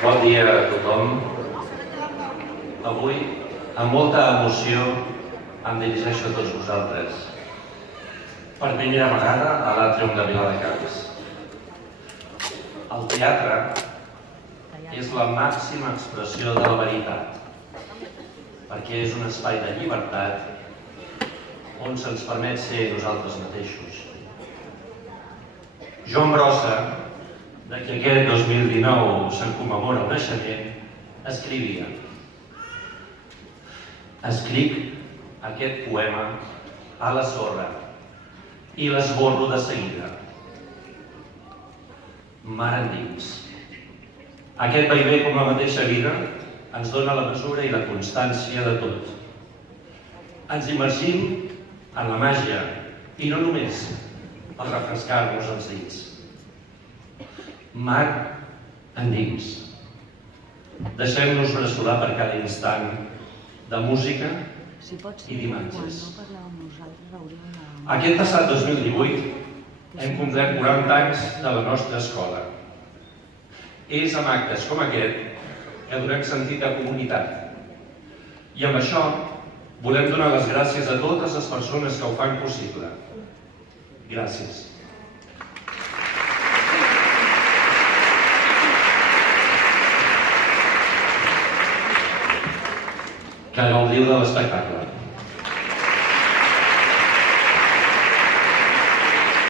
Bon dia a tothom. Avui, amb molta emoció, em dirigeixo a tots vosaltres. Per primera vegada a l'Àtrium de Viladecans. El teatre és la màxima expressió de la veritat, perquè és un espai de llibertat on se'ns permet ser nosaltres mateixos. Joan Brossa, de que aquest 2019 se'n commemora el naixement, escrivia: escric aquest poema a la sorra i l'esborro de seguida. Mar endins. Aquest vaivé, com la mateixa vida, ens dona la mesura i la constància de tot. Ens immergim en la màgia, i no només per refrescar-nos els dits. Mar endins. Deixem-nos bressolar per cada instant de música i d'imatges. Aquest passat 2018 hem complert 40 anys de la nostra escola. És amb actes com aquest que donem sentit a comunitat. I amb això volem donar les gràcies a totes les persones que ho fan possible. Gràcies. Que gaudiu de l'espectacle.